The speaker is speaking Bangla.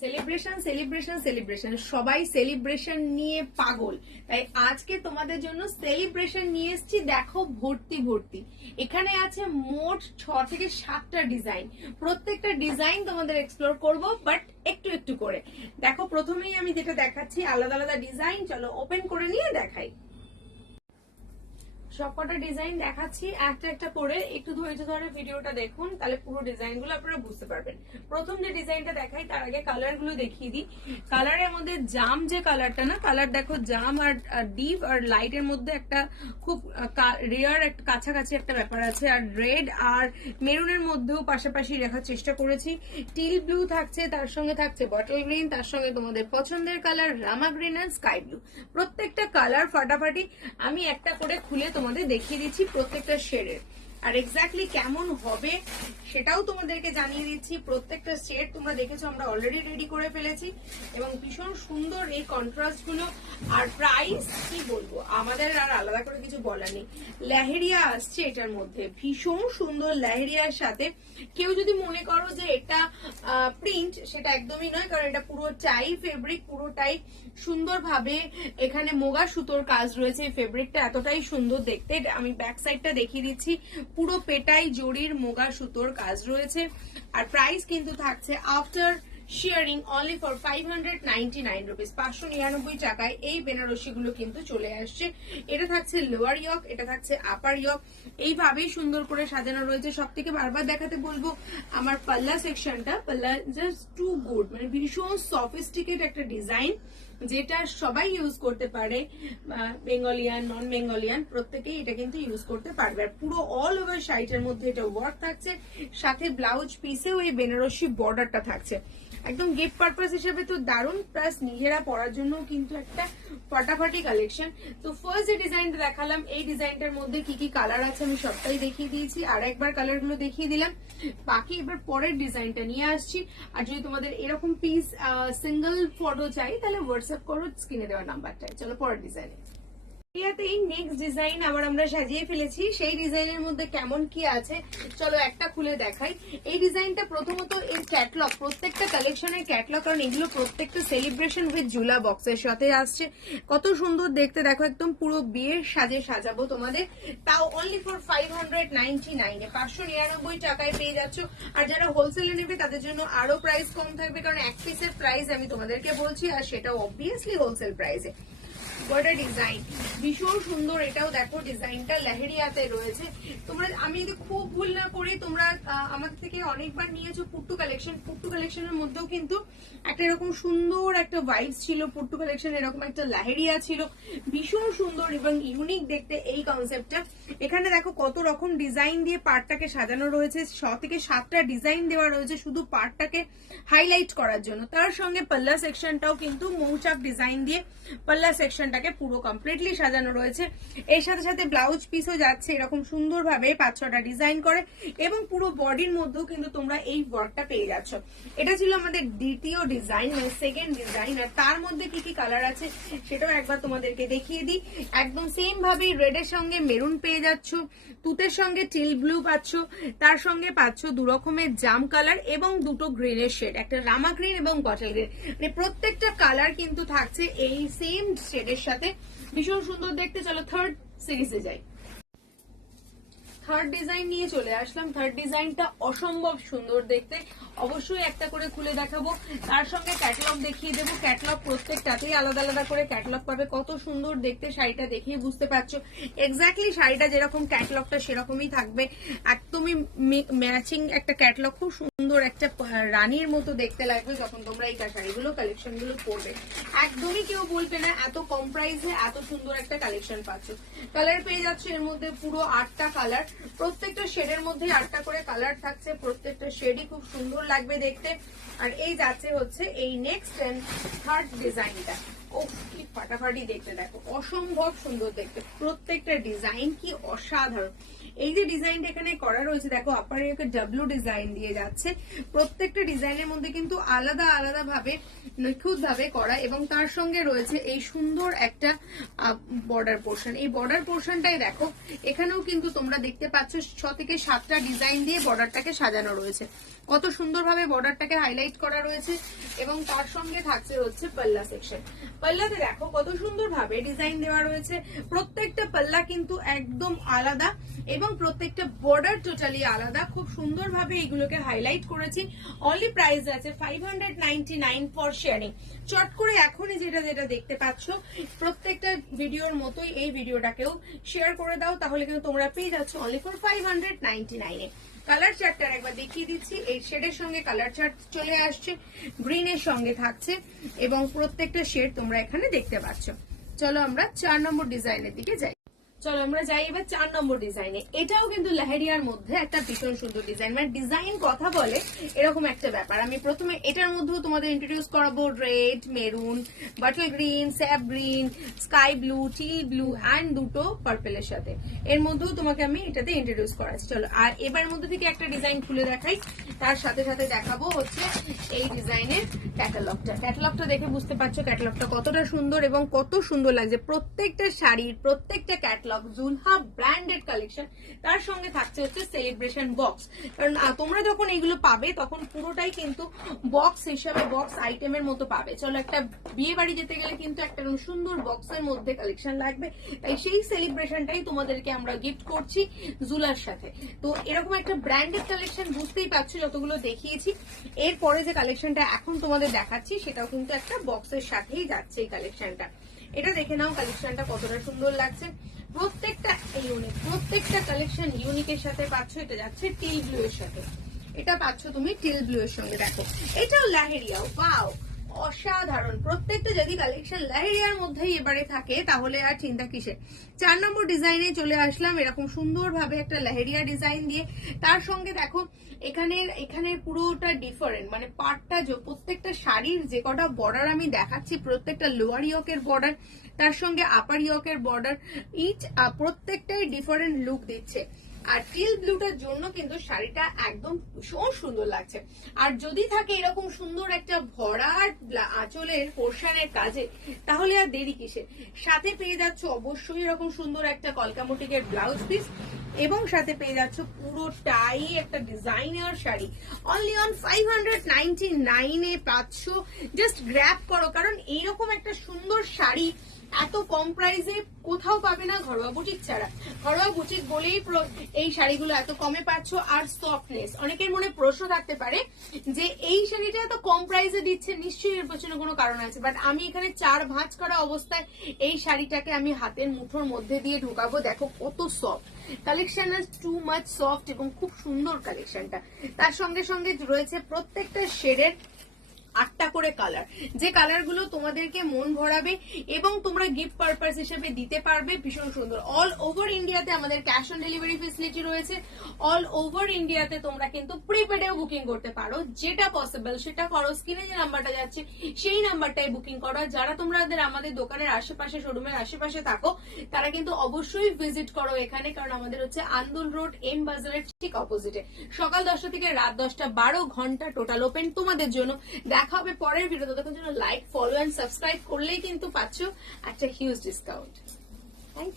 সেলিব্রেশন সেলিব্রেশন সেলিব্রেশন, সবাই সেলিব্রেশন নিয়ে পাগল, তাই আজকে তোমাদের জন্য সেলিব্রেশন নিয়ে এসেছি। দেখো ভর্তি ভর্তি, এখানে আছে মোট 6 থেকে 7টা ডিজাইন। প্রত্যেকটা ডিজাইন তোমাদের এক্সপ্লোর করব, বাট একটু একটু করে। দেখো প্রথমেই আমি যেটা দেখাচ্ছি আলাদা আলাদা ডিজাইন, চলো ওপেন করে নিয়ে দেখাই। সবকটা ডিজাইন দেখাচ্ছি একটা একটা করে, একটু ধৈর্য ধরে ভিডিওটা দেখুন, তাহলে পুরো ডিজাইন গুলো আপনারা বুঝতে পারবেন। প্রথম যে ডিজাইনটা দেখাই তার আগে কালার গুলো দেখিয়ে দিই। কালারের মধ্যে জাম যে কালারটা না, কালার দেখো জাম আর ডিপ আর লাইটের মধ্যে একটা খুব রেয়ার একটা কাছাকাছি একটা ব্যাপার আছে। আর রেড আর মেরুনের মধ্যেও পাশাপাশি রাখার চেষ্টা করেছি। টিল ব্লু থাকছে, তার সঙ্গে থাকছে বটল গ্রিন, তার সঙ্গে তোমাদের পছন্দের কালার রামা গ্রিন আর স্কাই ব্লু। প্রত্যেকটা কালার ফাটাফাটি, আমি একটা করে খুলে তোমাদের দেখিয়ে দিচ্ছি প্রত্যেকটা শেডের, আর এক্স্যাক্টলি কেমন হবে সেটাও তোমাদেরকে জানিয়ে দিচ্ছি। প্রত্যেকটা শেড তোমরা দেখেছো আমরা অলরেডি রেডি করে ফেলেছি, এবং ভীষণ সুন্দর এই কন্ট্রাস্ট গুলো। আর প্রাইস কি বলবো, আমাদের আর আলাদা করে কিছু বলার নেই। লেহেরিয়া আসছে এটার মধ্যে, ভীষণ সুন্দর লেহেরিয়ার সাথে। কেউ যদি মনে করো যে এটা প্রিন্ট, সেটা একদমই নয়, কারণ এটা পুরোটাই ফেব্রিক, পুরোটাই সুন্দরভাবে এখানে মোগা সুতোর কাজ রয়েছে। এই ফেব্রিকটা এতটাই সুন্দর দেখতে, আমি ব্যাক সাইডটা দেখিয়ে দিচ্ছি। পুরো পেটাই জরির মোগা সুতোর কাজ রয়েছে। আর প্রাইস কিন্তু থাকছে after sharing only for 599 rupees. 599 টাকায় এই বেনারসি গুলো কিন্তু চলে আসছে। এটা থাকছে লোয়ার ইয়ক, এটা থাকছে আপার ইয়ক, এইভাবেই সুন্দর করে সাজানো রয়েছে। সব থেকে বারবার দেখাতে বলবো আমার পাল্লা সেকশনটা, পাল্লা জাস্ট টু গুড, মানে ভীষণ সফিস্টিকেট একটা ডিজাইন, যেটা সবাই ইউজ করতে পারে, বেঙ্গলিয়ান নন বেঙ্গলিয়ান প্রত্যেকেই এটা কিন্তু ইউজ করতে পারবে। আর পুরো অল ওভার শাড়িটার মধ্যে এটা ওয়ার্ক থাকছে, সাথে ব্লাউজ পিসেও এই বেনারসি বর্ডারটা থাকছে। একদম গিফট পারপাস হিসেবে তো দারুণ, প্লাস নিজেরা পরার জন্য কিন্তু একটা ফাটাফাটি কালেকশন। তো ফার্স্ট যে ডিজাইনটা দেখালাম, এই ডিজাইনটার মধ্যে কি কি কালার আছে আমি সবটাই দেখিয়ে দিয়েছি, আর একবার কালার গুলো দেখিয়ে দিলাম। বাকি এবার পরের ডিজাইনটা নিয়ে আসছি। আর যদি তোমাদের এরকম পিস সিঙ্গেল ফটো চাই, তাহলে হোয়াটসঅ্যাপ করো স্ক্রিনে দেওয়া নাম্বারটায়। চলো পরের ডিজাইনে। এই নেক্সট ডিজাইন আবার আমরা সাজিয়ে ফেলেছি। সেই ডিজাইনের মধ্যে কেমন কি আছে চলো একটা খুলে দেখাই। এই ডিজাইনটা প্রথমত এর ক্যাটলগ, প্রত্যেকটা কালেকশনের ক্যাটলগ, কারণ এগুলো প্রত্যেকটা সেলিব্রেশন উইথ জুলা বক্সের সাথে আসছে। কত সুন্দর দেখতে দেখো, একদম পুরো বিয়ের সাজে সাজাবো তোমাদের, তাও অনলি ফর 599 599 টাকায় পেয়ে যাচ্ছ। আর যারা হোলসেলে নেবে তাদের জন্য আরো প্রাইস কম থাকবে, কারণ এক পিসের প্রাইস আমি তোমাদেরকে বলছি, আর সেটা অবভিয়াসলি হোলসেল প্রাইসে। ডিজাইন ভীষণ সুন্দর, এটাও দেখো ডিজাইনটা লেহেরিয়াতে রয়েছে। তোমরা, আমি যদি খুব ভুল না করি, তোমরা আমাদের থেকে অনেকবার নিয়েছো পুট্টু কালেকশন। পুট্টু কালেকশনের মধ্যেও কিন্তু একটা এরকম সুন্দর একটা ভাইবস ছিল। পুট্টু কালেকশন এরকম একটা লেহেরিয়া ছিল, ভীষণ সুন্দর এবং ইউনিক দেখতে এই কনসেপ্টটা। এখানে দেখো কত রকম ডিজাইন দিয়ে পার্টটাকে সাজানো রয়েছে, 6 থেকে 7টা ডিজাইন দেওয়া রয়েছে শুধু পার্টটাকে হাইলাইট করার জন্য। তার সঙ্গে পাল্লা সেকশনটাও কিন্তু মৌচাক ডিজাইন দিয়ে পাল্লা সেকশনটাকে পুরো কমপ্লিটলি সাজানো রয়েছে। এর সাথে সাথে ব্লাউজ পিসও যাচ্ছে এরকম সুন্দরভাবে 5-6টা ডিজাইন করে, এবং পুরো বডির মধ্যেও কিন্তু তোমরা এই ওয়ার্কটা পেয়ে যাচ্ছ। এটা ছিল আমাদের দ্বিতীয় ডিজাইন, মানে সেকেন্ড ডিজাইন। আর তার মধ্যে কি কি কালার আছে সেটাও একবার তোমাদেরকে দেখিয়ে দিই। একদম সেম ভাবে রেডের সঙ্গে মেরুন পেয়ে যাচ্ছ, তুতের সঙ্গে টিল ব্লু পাচ্ছ, তার সঙ্গে পাচ্ছ 2 রকমের জাম কালার এবং 2টো গ্রিনের শেড, একটা রামা গ্রিন এবং বটল গ্রিন। মানে প্রত্যেকটা কালার কিন্তু থাকছে এই সেম শেডের সাথে, ভীষণ সুন্দর দেখতে। চলো থার্ড সিরিজে যাই। থার্ড ডিজাইন নিয়ে চলে আসলাম। থার্ড ডিজাইনটা অসম্ভব সুন্দর দেখতে, অবশ্যই একটা করে খুলে দেখাবো, তার সঙ্গে ক্যাটালগ দেখিয়ে দেবো। ক্যাটালগ প্রত্যেকটাতেই আলাদা আলাদা করে ক্যাটালগ পাবে। কত সুন্দর দেখতে, শাড়িটা দেখিয়ে বুঝতে পারছো এক্স্যাক্টলি শাড়িটা যেরকম ক্যাটালগটা সেরকমই থাকবে, একদমই ম্যাচিং একটা ক্যাটালগ। খুব সুন্দর একটা রানীর মতো দেখতে লাগবে যখন তোমরা এই শাড়িগুলো কালেকশন গুলো করবে। একদমই কেউ বলবে না এত কম প্রাইসে এত সুন্দর একটা কালেকশন পাচ্ছ। কালার পেয়ে যাচ্ছে এর মধ্যে পুরো 8টা কালার, প্রত্যেকটা শেডের মধ্যে 8টা করে কালার থাকছে, প্রত্যেকটা শেডই খুব সুন্দর লাগবে দেখতে। আর এই যাচ্ছে হচ্ছে এই নেক্সট এন্ড থার্ড ডিজাইনটা। ও কি ফাটাফাটি দেখতে, দেখো অসম্ভব সুন্দর দেখতে, প্রত্যেকটা ডিজাইন কি অসাধারণ। এই যে ডিজাইনটা এখানে করা রয়েছে দেখো, আপারে ডাব্লু ডিজাইন দিয়ে যাচ্ছে, প্রত্যেকটা ডিজাইনের মধ্যে কিন্তু আলাদা আলাদা ভাবে নিখুঁত ভাবে করা, এবং তার সঙ্গে রয়েছে এই সুন্দর একটা বর্ডার পোর্শন। এই বর্ডার পোর্শনটাই দেখো, এখানেও কিন্তু তোমরা দেখতে পাচ্ছ 6 থেকে 7টা ডিজাইন দিয়ে বর্ডারটাকে সাজানো রয়েছে, কত সুন্দরভাবে বর্ডারটাকে হাইলাইট করা রয়েছে। এবং তার সঙ্গে থাকছে হচ্ছে পাল্লা সেকশন। পাল্লাতে দেখো কত সুন্দরভাবে ডিজাইন দেওয়া রয়েছে, প্রত্যেকটা পাল্লা কিন্তু একদম আলাদা এবং প্রত্যেকটা বর্ডার টোটালি আলাদা, খুব সুন্দরভাবে এইগুলোকে হাইলাইট করেছি। অনলি প্রাইস আছে 599 ফর শেয়ারিং। চট করে এখনই যেটা যেটা দেখতে পাচ্ছ প্রত্যেকটা ভিডিওর মতোই এই ভিডিওটাকেও শেয়ার করে দাও, তাহলে কিন্তু তোমরা পেয়ে যাচ্ছ অনলি ফর 599 এ। কালার চার্টটা একবার দেখিয়ে দিচ্ছি, এই শেডের সঙ্গে কালার চার্ট চলে আসছে, গ্রিনের সঙ্গে থাকছে এবং প্রত্যেকটা শেড তোমরা এখানে দেখতে পাচ্ছ। চলো আমরা 4 নম্বর ডিজাইনের দিকে যাই। চলো আমরা যাই এবার 4 নম্বর ডিজাইনে। এটাও কিন্তু লেহেরিয়ার মধ্যে একটা ভীষণ সুন্দর ডিজাইন, মানে ডিজাইন কথা বলে এরকম একটা ব্যাপার। আমি প্রথমে এটার মধ্যেও তোমাদের ইন্ট্রোডিউস করাবো red, maroon, bottle green, sap green, sky blue, teal blue and দুটো পার্পেলের সাথে। এর মধ্যেও তোমাকে আমি এটাতে ইন্ট্রোডিউস করাচ্ছি। চলো আর এবার মধ্যে থেকে একটা ডিজাইন খুলে দেখাই, তার সাথে সাথে দেখাবো হচ্ছে এই ডিজাইনের ক্যাটালগটা। ক্যাটালগটা দেখে বুঝতে পারছো ক্যাটালগটা কতটা সুন্দর এবং কত সুন্দর লাগছে। প্রত্যেকটা শাড়ির প্রত্যেকটা ক্যাটালগ জুলহা ব্র্যান্ডেড কালেকশন, তার সঙ্গে থাকছে হচ্ছে সেলিব্রেশন বক্স। কারণ তোমরা যখন এগুলো পাবে তখন পুরোটাই কিন্তু বক্স হিসাবে, বক্স আইটেমের মতো পাবে। চলো একটা বিয়ে বাড়ি যেতে গেলে কিন্তু একটা সুন্দর বক্সের মধ্যে কালেকশন লাগবে, তাই সেই সেলিব্রেশনটাই তোমাদেরকে আমরা গিফট করছি জুলার সাথে। তো এরকম একটা ব্র্যান্ডেড কালেকশন বুঝতেই পারছো যতগুলো দেখিয়েছি। এরপরে যে কালেকশনটা এখন তোমাদের দেখাচ্ছি সেটাও কিন্তু একটা বক্সের সাথেই যাচ্ছে এই কালেকশনটা। এটা দেখে নাও কালেকশনটা কতটা সুন্দর লাগছে, প্রত্যেকটা ইউনিক, প্রত্যেকটা কালেকশন ইউনিকের সাথে পাচ্ছ। এটা যাচ্ছে টিল ব্লু এর সাথে, এটা পাচ্ছ তুমি টিল ব্লু এর সঙ্গে। দেখো এটাও লাহেরিয়া, ওয়াও অসাধারণ। প্রত্যেকটা যদি কালেকশন লাহেরিয়ার মধ্যেই এবারে থাকে তাহলে আর চিন্তা কিসে। 4 নম্বর ডিজাইনে চলে আসলাম, এরকম সুন্দরভাবে একটা লাহেরিয়া ডিজাইন দিয়ে। তার সঙ্গে দেখো এখানে পুরোটা ডিফারেন্ট, মানে পার্টটা প্রত্যেকটা শাড়ির যে কটা বর্ডার আমি দেখাচ্ছি, প্রত্যেকটা লোয়ার ইয়কের বর্ডার, তার সঙ্গে আপার ইয়কের বর্ডার, প্রত্যেকটাই ডিফারেন্ট লুক দিচ্ছে। আর টিল ব্লুটার জন্য কিন্তু শাড়িটা একদম ভীষণ সুন্দর লাগছে। আর যদি থাকে এরকম সুন্দর একটা ভরাট আঁচলের পোর্শনের কাজে, তাহলে আর দেরি কিসে। সাথে পেয়ে যাচ্ছ অবশ্যই এরকম সুন্দর একটা কলকামোটিকের ব্লাউজ পিস, এবং সাথে পেয়ে যাচ্ছ পুরোটাই একটা ডিজাইনার শাড়ি। অনলি অন 599 এ পাচ্ছ। জাস্ট গ্র্যাব করো, কারণ এইরকম একটা সুন্দর শাড়ি এত কম প্রাইসে কোথাও পাবে না ঘরোয়া বুটিক ছাড়া। ঘরোয়া বুটিক বলেই এই শাড়িগুলো এত কমে পাচ্ছ। আর সফটনেস, অনেকের মনে প্রশ্ন থাকতে পারে যে এই শাড়িটা এত কম প্রাইসে দিচ্ছে, নিশ্চয়ই এর পেছনে কোনো কারণ আছে। বাট আমি এখানে 4 ভাঁজ করা অবস্থায় এই শাড়িটাকে আমি হাতের মুঠোর মধ্যে দিয়ে ঢোকাবো। দেখো কত soft collection, too much soft এবং খুব সুন্দর কালেকশনটা। তার সঙ্গে সঙ্গে রয়েছে প্রত্যেকটা শেডের 8টা করে কালার, যে কালার গুলো তোমাদেরকে মন ভরাবে এবং তোমরা গিফট পারপাস হিসেবে দিতে পারবে। ভীষণ সুন্দর। অল ওভার ইন্ডিয়াতে আমাদের ক্যাশ অন ডেলিভারি ফেসিলিটি রয়েছে। অল ওভার ইন্ডিয়াতে তোমরা কিন্তু প্রিপেডেও বুকিং করতে পারো, যেটা পসিবল সেটা করো। স্ক্রিনে যে নাম্বারটা যাচ্ছে সেই নাম্বারটাই বুকিং করো। যারা তোমাদের আমাদের দোকানের আশেপাশে, শোরুমের আশেপাশে থাকো, তারা কিন্তু অবশ্যই ভিজিট করো এখানে, কারণ আমাদের হচ্ছে আন্দুল রোড, এম বাজারের ঠিক অপোজিটে। সকাল 10টা থেকে রাত 10টা, 12 ঘন্টা টোটাল ওপেন তোমাদের জন্য। দেখা হবে পরের ভিডিও, ততক্ষণ জন্য লাইক, ফলো এন্ড সাবস্ক্রাইব করলেই কিন্তু পাচ্ছ একটা হিউজ ডিসকাউন্ট।